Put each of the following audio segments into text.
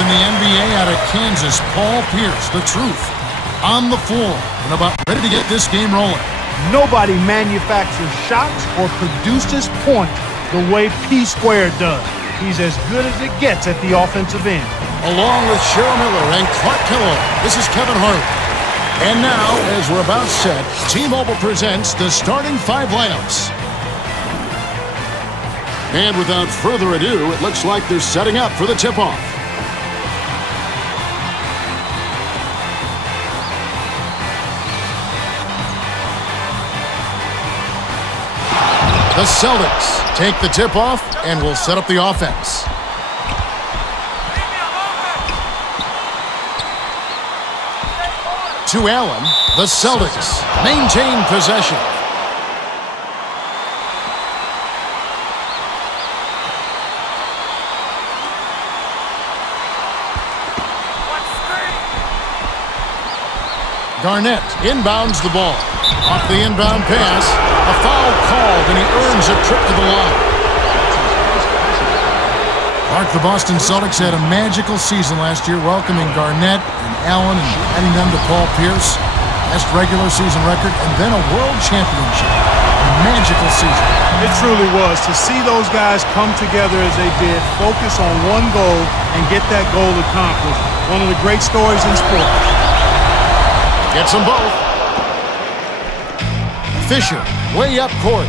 In the NBA out of Kansas, Paul Pierce, the truth, on the floor and about ready to get this game rolling. Nobody manufactures shots or produces points the way P-Squared does. He's as good as it gets at the offensive end. Along with Cheryl Miller and Clark Kellogg, this is Kevin Hart. And now, as we're about set, T-Mobile presents the starting five lineups. And without further ado, it looks like they're setting up for the tip-off. The Celtics take the tip-off and will set up the offense. To Allen, the Celtics maintain possession. Garnett inbounds the ball. Off the inbound pass, a foul called, and he earns a trip to the line. Clark, the Boston Celtics had a magical season last year, welcoming Garnett and Allen and adding them to Paul Pierce. Best regular season record, and then a world championship. A magical season. It truly was. To see those guys come together as they did, focus on one goal, and get that goal accomplished. One of the great stories in sports. Gets them both. Fisher, way up court.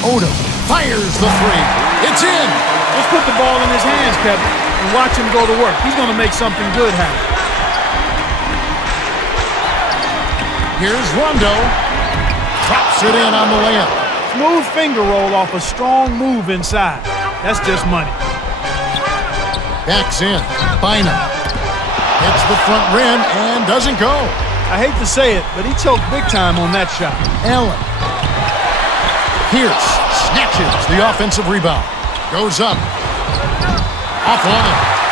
Odom fires the three. It's in. Let's put the ball in his hands, Kevin, and watch him go to work. He's going to make something good happen. Here's Rondo. Drops it in on the layup. Smooth finger roll off a strong move inside. That's just money. Backs in. Bynum. Hits the front rim and doesn't go. I hate to say it, but he choked big time on that shot. Allen. Pierce snatches the offensive rebound. Goes up. Offline.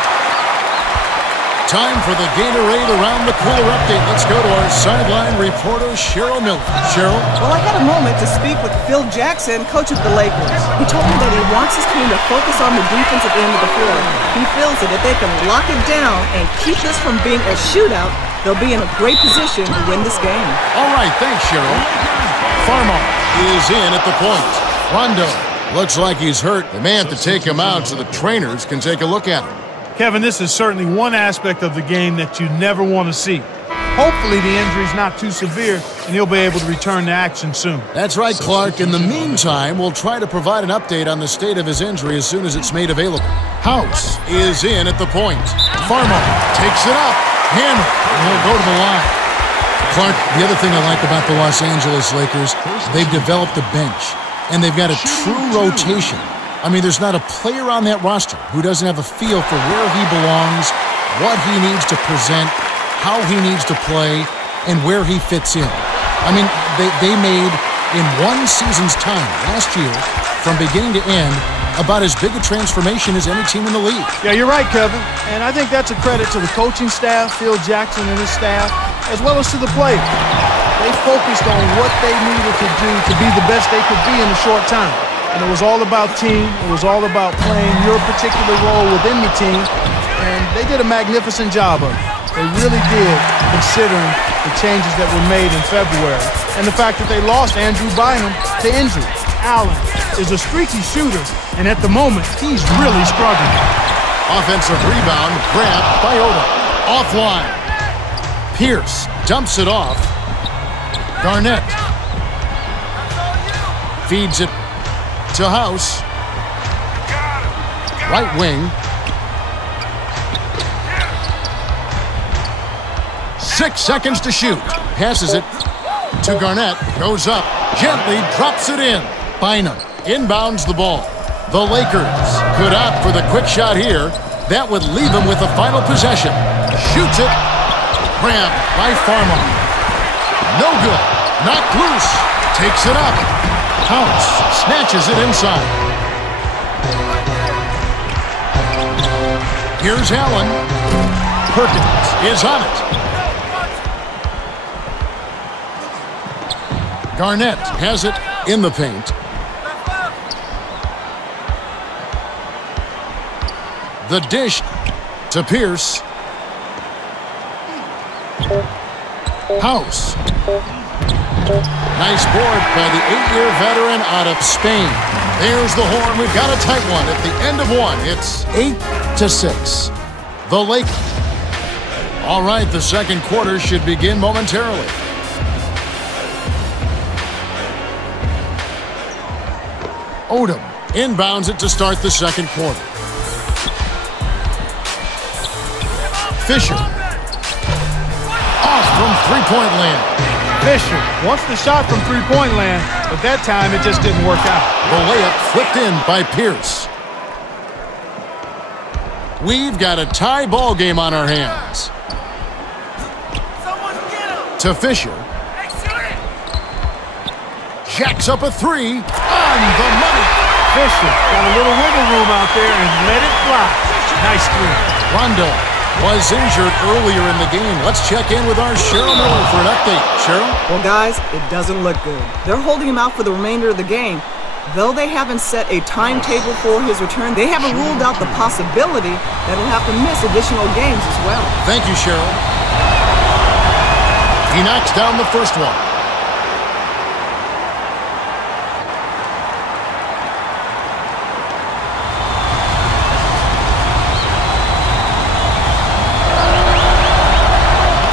Time for the Gatorade Around the Cooler update. Let's go to our sideline reporter, Cheryl Miller. Cheryl? Well, I had a moment to speak with Phil Jackson, coach of the Lakers. He told me that he wants his team to focus on the defensive end of the floor. He feels that if they can lock it down and keep this from being a shootout, they'll be in a great position to win this game. All right, thanks, Cheryl. Farmer is in at the point. Rondo looks like he's hurt. The man to take him out so the trainers can take a look at him. Kevin, this is certainly one aspect of the game that you never want to see. Hopefully the injury's not too severe and he'll be able to return to action soon. That's right, Clark. In the meantime, we'll try to provide an update on the state of his injury as soon as it's made available. House is in at the point. Farmer takes it up. Hammer. And he'll go to the line. Clark, the other thing I like about the Los Angeles Lakers, they've developed a bench, and they've got a true rotation. I mean, there's not a player on that roster who doesn't have a feel for where he belongs, what he needs to present, how he needs to play, and where he fits in. I mean, they made, in one season's time, last year, from beginning to end, about as big a transformation as any team in the league. Yeah, you're right, Kevin. And I think that's a credit to the coaching staff, Phil Jackson and his staff, as well as to the players. They focused on what they needed to do to be the best they could be in a short time. And it was all about team. It was all about playing your particular role within the team. And they did a magnificent job of it. They really did, considering the changes that were made in February. And the fact that they lost Andrew Bynum to injury. Allen is a streaky shooter, and at the moment, he's really struggling. Offensive rebound grabbed by Odom. Offline. Pierce dumps it off. Garnett feeds it to House. Right wing. 6 seconds to shoot. Passes it to Garnett. Goes up. Gently drops it in. Bynum inbounds the ball. The Lakers could opt for the quick shot here. That would leave him with the final possession. Shoots it. Grabbed by Farmer. No good. Knocked loose. Takes it up. House snatches it inside. Here's Allen. Perkins is on it. Garnett has it in the paint. The dish to Pierce. House. Nice board by the 8-year veteran out of Spain. There's the horn. We've got a tight one. At the end of one, it's 8-6. The Lakers. All right, the second quarter should begin momentarily. Odom inbounds it to start the second quarter. Fisher. Off from three-point land. Fisher wants the shot from three-point land, but that time it just didn't work out. The layup flipped in by Pierce. We've got a tie ball game on our hands. To Fisher. Jacks up a three on the money. Fisher got a little wiggle room out there and let it fly. Nice three. Rondo was injured earlier in the game. Let's check in with our Cheryl Miller for an update. Cheryl? Well, guys, it doesn't look good. They're holding him out for the remainder of the game. Though they haven't set a timetable for his return, they haven't ruled out the possibility that he'll have to miss additional games as well. Thank you, Cheryl. He knocks down the first one.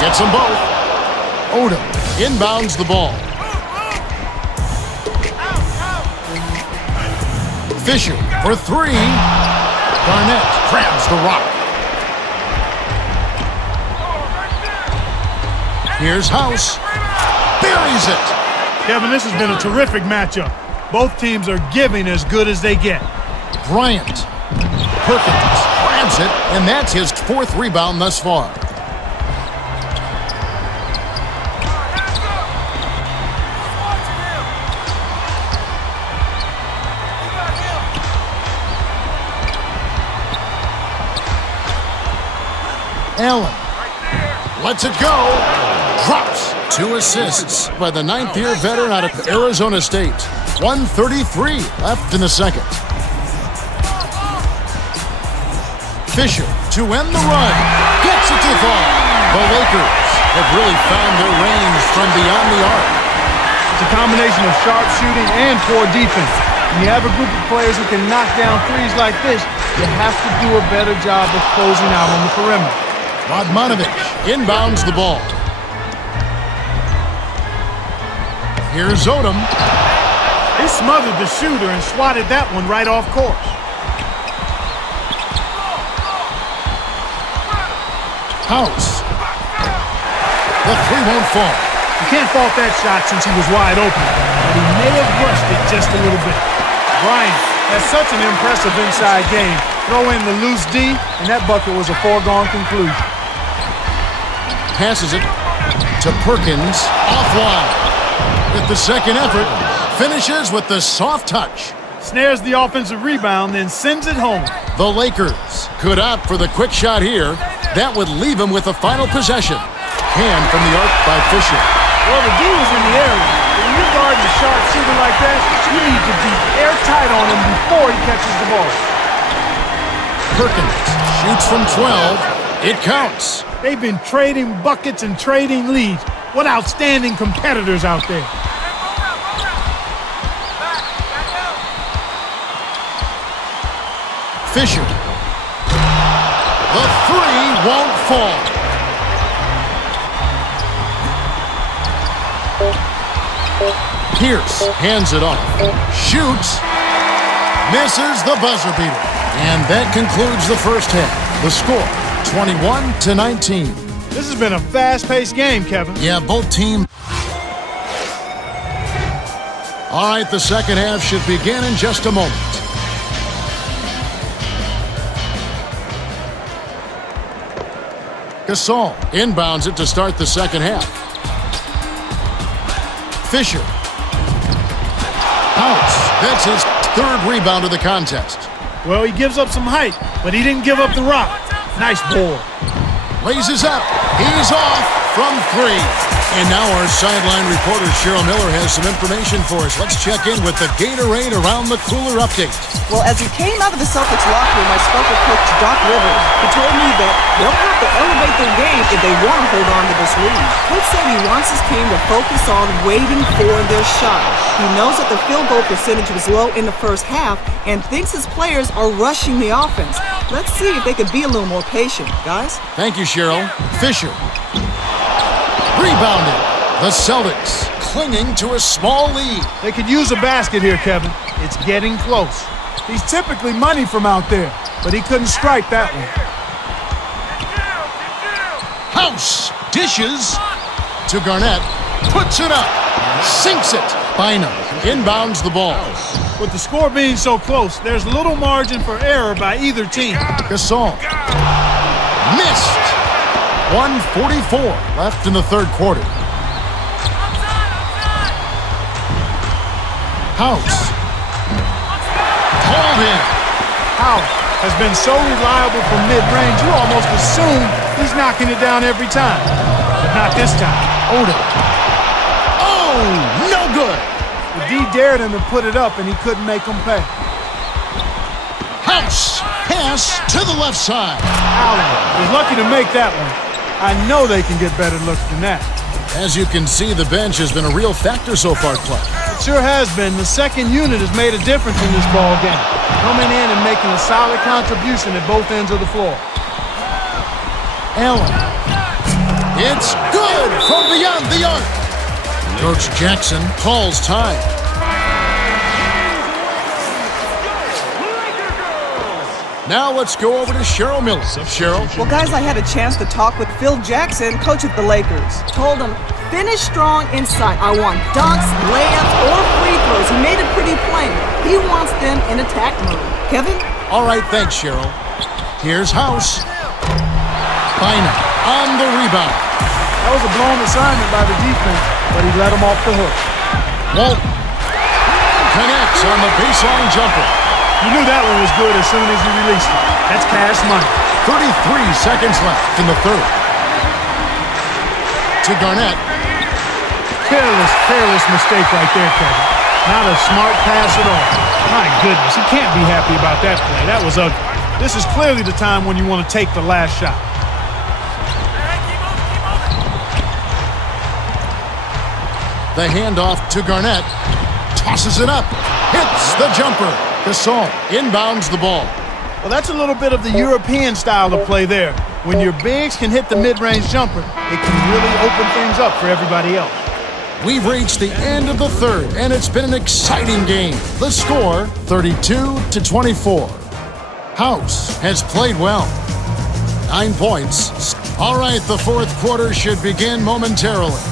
Gets them both. Odom inbounds the ball. Fisher for three. Garnett grabs the rock. Here's House. Buries it. Kevin, this has been a terrific matchup. Both teams are giving as good as they get. Bryant. Perkins grabs it, and that's his fourth rebound thus far. Allen lets it go. Drops. 2 assists by the 9th-year veteran out of Arizona State. 1:33 left in the second. Fisher to end the run. Gets it to fall. The Lakers have really found their range from beyond the arc. It's a combination of sharp shooting and poor defense. When you have a group of players who can knock down threes like this, you have to do a better job of closing out on the perimeter. Radmanovic inbounds the ball. Here's Odom. He smothered the shooter and swatted that one right off course. House. The three won't fall. You can't fault that shot since he was wide open, but he may have rushed it just a little bit. Bryant has such an impressive inside game. Throw in the loose D, and that bucket was a foregone conclusion. Passes it to Perkins. Offline. With the second effort, finishes with the soft touch. Snares the offensive rebound, then sends it home. The Lakers could opt for the quick shot here. That would leave him with the final possession. Hand from the arc by Fisher. Well, the D was in the area. When you're guarding a sharp shooter like that, you need to be airtight on him before he catches the ball. Perkins shoots from 12. It counts. They've been trading buckets and trading leads. What outstanding competitors out there. Fisher. The three won't fall. Pierce hands it off. Shoots. Misses the buzzer beater. And that concludes the first half. The score, 21-19. This has been a fast-paced game, Kevin. Yeah, both teams. All right, the second half should begin in just a moment. Gasol inbounds it to start the second half. Fisher. House. That's his third rebound of the contest. Well, he gives up some height, but he didn't give up the rock. Nice ball. Raises up. He's off from three. And now our sideline reporter, Cheryl Miller, has some information for us. Let's check in with the Gatorade Around the Cooler update. Well, as he came out of the Celtics locker room, I spoke with Coach Doc Rivers. He told me that they'll have to elevate their game if they want to hold on to this lead. Coach said he wants his team to focus on waiting for their shot. He knows that the field goal percentage was low in the first half and thinks his players are rushing the offense. Let's see if they can be a little more patient, guys. Thank you, Cheryl. Fisher. Rebounded. The Celtics clinging to a small lead. They could use a basket here, Kevin. It's getting close. He's typically money from out there, but he couldn't strike that one. House dishes to Garnett. Puts it up. Sinks it. Bynum inbounds the ball. With the score being so close, there's little margin for error by either team. Gasol. Missed. 1:44 left in the third quarter. House. Hauled in. House has been so reliable from mid-range, you almost assume he's knocking it down every time. But not this time. Odom. Oh, no good. The D dared him to put it up, and he couldn't make him pay. House. Pass to the left side. Allen was lucky to make that one. I know they can get better looks than that. As you can see, the bench has been a real factor so far, Clark. It sure has been. The second unit has made a difference in this ball game, coming in and making a solid contribution at both ends of the floor. Allen. It's good from beyond the arc. Coach Jackson calls time. Now let's go over to Cheryl Miller. Cheryl? Well, guys, I had a chance to talk with Phil Jackson, coach of the Lakers. Told him, finish strong inside. I want dunks, layups, or free throws. He made it pretty plain. He wants them in attack mode. Kevin? All right, thanks, Cheryl. Here's House. Bynum on the rebound. That was a blown assignment by the defense, but he let him off the hook. Walton connects on the baseline jumper. You knew that one was good as soon as you released it. That's cash money. 33 seconds left in the third. To Garnett. Careless mistake right there, Kevin. Not a smart pass at all. My goodness, he can't be happy about that play. That was ugly. This is clearly the time when you want to take the last shot. The handoff to Garnett. Tosses it up. Hits the jumper. Gasol inbounds the ball. Well, that's a little bit of the European style of play there. When your bigs can hit the mid-range jumper, it can really open things up for everybody else. We've reached the end of the third, and it's been an exciting game. The score, 32-24. House has played well. 9 points. All right, the fourth quarter should begin momentarily.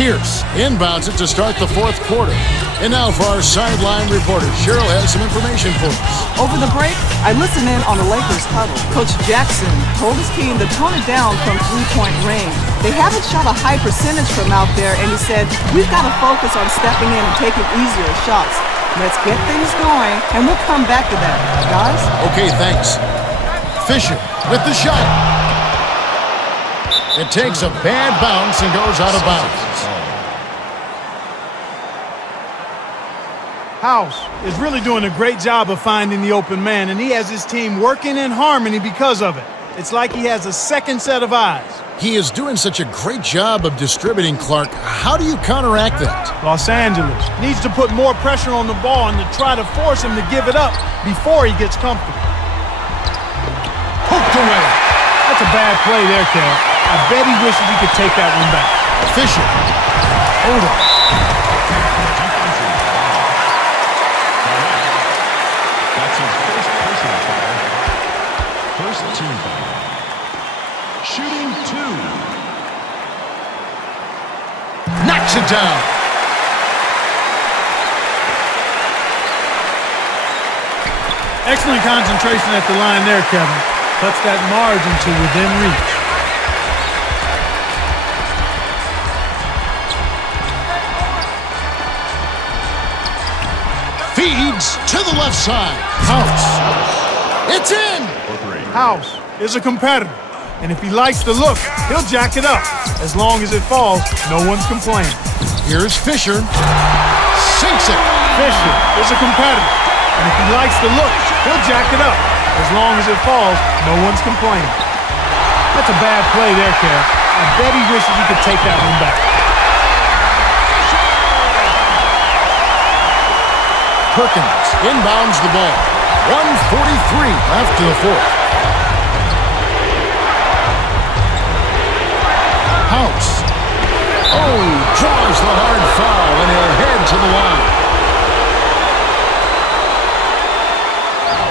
Pierce inbounds it to start the fourth quarter. And now for our sideline reporter, Cheryl has some information for us. Over the break, I listened in on the Lakers huddle. Coach Jackson told his team to tone it down from three-point range. They haven't shot a high percentage from out there, and he said, we've got to focus on stepping in and taking easier shots. Let's get things going, and we'll come back to that. Guys? Okay, thanks. Fisher with the shot. It takes a bad bounce and goes out of bounds. House is really doing a great job of finding the open man, and he has his team working in harmony because of it. It's like he has a second set of eyes. He is doing such a great job of distributing, Clark. How do you counteract that? Los Angeles needs to put more pressure on the ball and to try to force him to give it up before he gets comfortable. Poked away. That's a bad play there, Kel. I bet he wishes he could take that one back. Fisher. Odom. First team foul. Shooting 2. Knocks it down. Excellent concentration at the line there, Kevin. Cuts that margin to within reach. Perkins to the left side. House. It's in. House is a competitor, and if he likes the look, he'll jack it up. As long as it falls, no one's complaining. Here's Fisher. Sinks it. Fisher is a competitor, and if he likes the look, he'll jack it up. As long as it falls, no one's complaining. That's a bad play there, Kev. I bet he wishes he could take that one back. Perkins inbounds the ball. 1:43 left to the fourth. House. Oh, draws the hard foul, and he'll head to the line.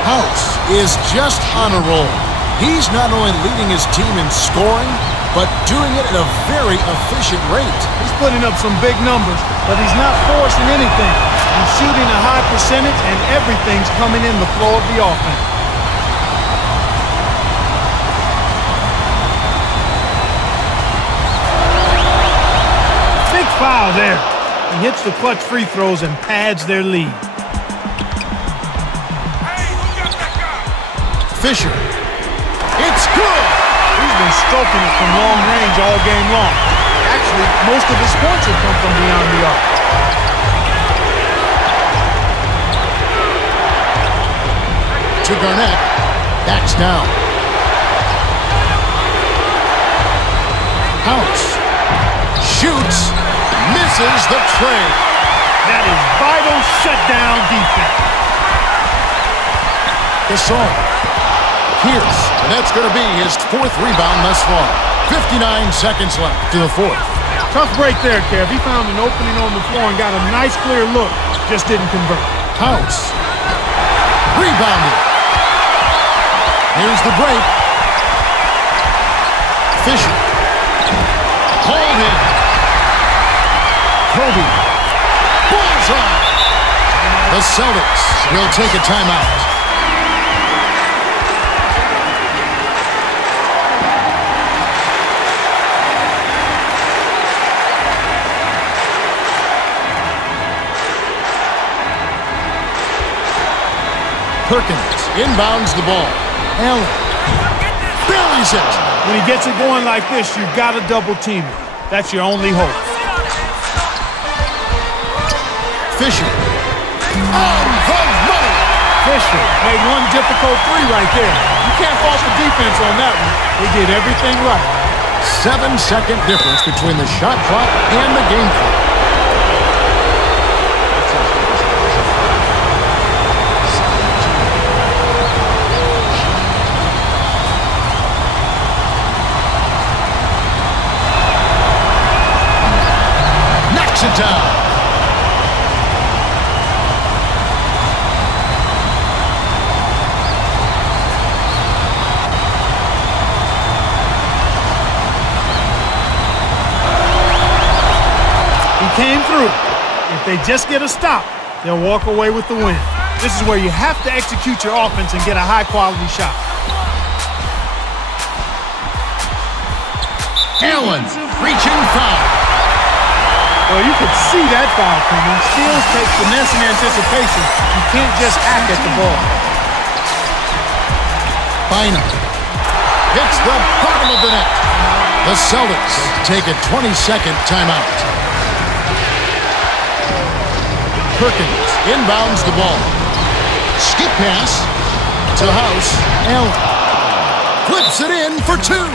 House is just on a roll. He's not only leading his team in scoring, but doing it at a very efficient rate. He's putting up some big numbers, but he's not forcing anything. He's shooting a high percentage, and everything's coming in the flow of the offense. Big foul there. He hits the clutch free throws and pads their lead. Fisher. It's good. He's been stroking it from long range all game long. Actually, most of his points have come from beyond the arc. To Garnett. Backs down. House. Shoots. Misses the tray. That is vital shutdown defense. Gasol. Pierce, and that's going to be his fourth rebound thus far. 59 seconds left to the fourth. Tough break there, Kev. He found an opening on the floor and got a nice clear look. Just didn't convert. House. Rebounded. Here's the break. Fisher. Hold him. Kobe. Bullseye. The Celtics will take a timeout. Perkins inbounds the ball. Allen buries it. When he gets it going like this, you've got to double team it. That's your only hope. Fisher. On the money. Fisher made one difficult three right there. You can't fault the defense on that one. They did everything right. 7-second difference between the shot clock and the game clock. It down. He came through. If they just get a stop, they'll walk away with the win. This is where you have to execute your offense and get a high-quality shot. Allen reaching foul. Well, you could see that foul coming. Steals take finesse and anticipation. You can't just hack at the ball. Bynum hits the bottom of the net. The Celtics take a 20-second timeout. Perkins inbounds the ball. Skip pass to House. Allen flips it in for two.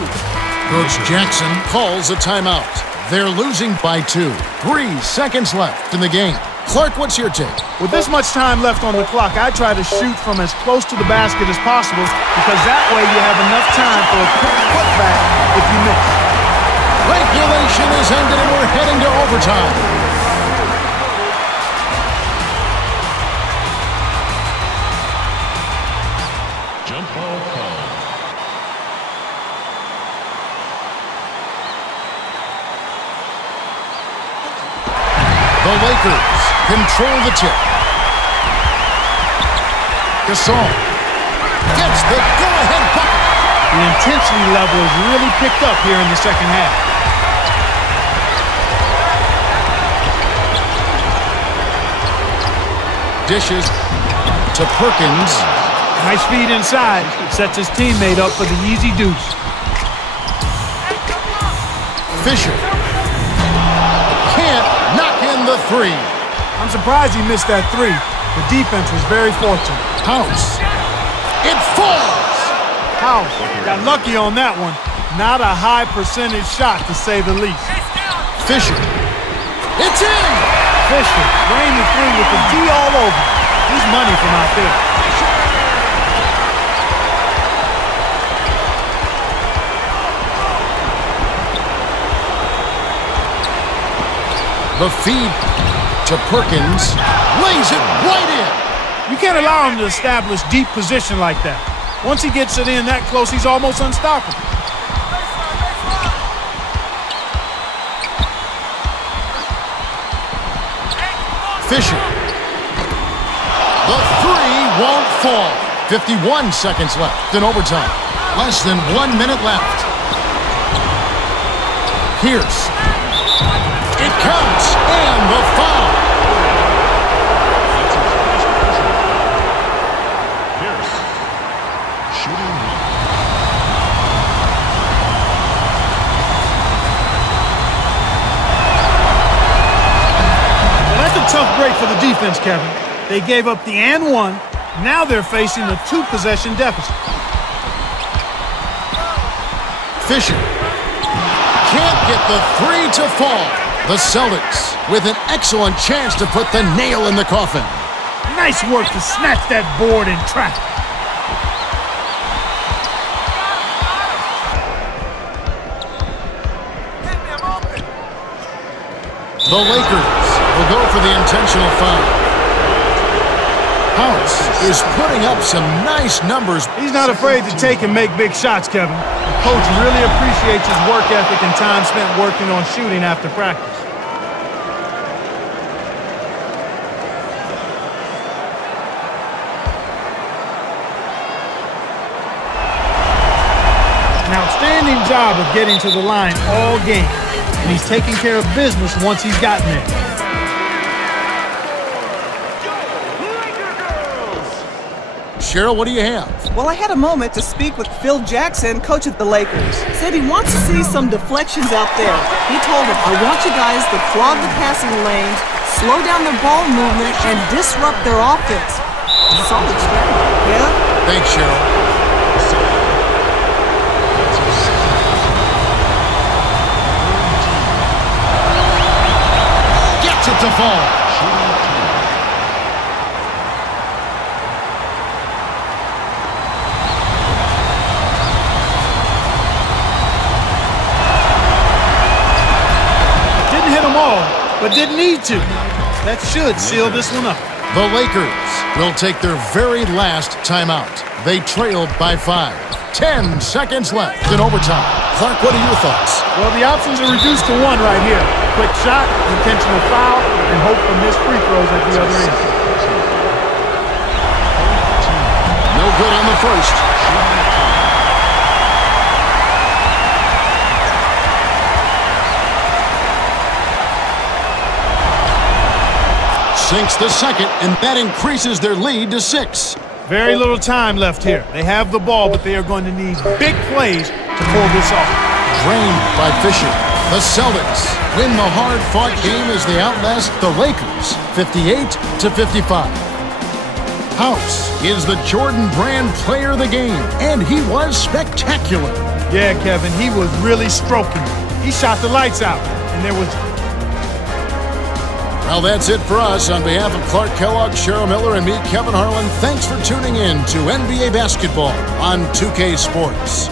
Coach Jackson calls a timeout. They're losing by 2. 3 seconds left in the game. Clark, what's your take? With this much time left on the clock, I try to shoot from as close to the basket as possible because that way you have enough time for a quick putback if you miss. Regulation is ended and we're heading to overtime. Jump ball call. The Lakers control the tip. Gasol gets the go-ahead bucket. The intensity level has really picked up here in the second half. Dishes. to Perkins. Nice feed inside. Sets his teammate up for the easy deuce. Fisher. Can't knock in the three. I'm surprised he missed that three. The defense was very fortunate. House. It falls. House got lucky on that one. Not a high percentage shot, to say the least. Fisher. It's in. Fisher drained the three with the D all over. He's money from out there. The feed to Perkins. Lays it right in. You can't allow him to establish deep position like that. Once he gets it in that close, he's almost unstoppable. Fisher. The three won't fall. 51 seconds left in overtime. Less than 1 minute left. Pierce. It counts, and the foul. Pierce. Shooting one. Well, that's a tough break for the defense, Kevin. They gave up the and one. Now they're facing a two-possession deficit. Fisher. Can't get the three to fall. The Celtics with an excellent chance to put the nail in the coffin. Nice work to snatch that board in traffic. The Lakers will go for the intentional foul. House is putting up some nice numbers. He's not afraid to take and make big shots, Kevin. The coach really appreciates his work ethic and time spent working on shooting after practice. An outstanding job of getting to the line all game. And he's taking care of business once he's gotten there. Cheryl, what do you have? Well, I had a moment to speak with Phil Jackson, coach of the Lakers. Said he wants to see some deflections out there. He told him, I want you guys to clog the passing lanes, slow down their ball movement, and disrupt their offense. Solid strategy, yeah? Thanks, Cheryl. Gets it to fall. But didn't need to. That should seal this one up. The Lakers will take their very last timeout. They trailed by 5. 10 seconds left in overtime. Clark, what are your thoughts? Well, the options are reduced to one right here. Quick shot, intentional foul, and hope for missed free throws at the other end. No good on the first. Sinks the second, and that increases their lead to 6. Very little time left here. They have the ball, but they are going to need big plays to pull this off. Drained by Fisher. The Celtics win the hard-fought game as they outlast the Lakers, 58-55. House is the Jordan Brand player of the game, and he was spectacular. Yeah, Kevin, he was really stroking. He shot the lights out, and there was... Well, that's it for us. On behalf of Clark Kellogg, Cheryl Miller, and me, Kevin Harlan, thanks for tuning in to NBA Basketball on 2K Sports.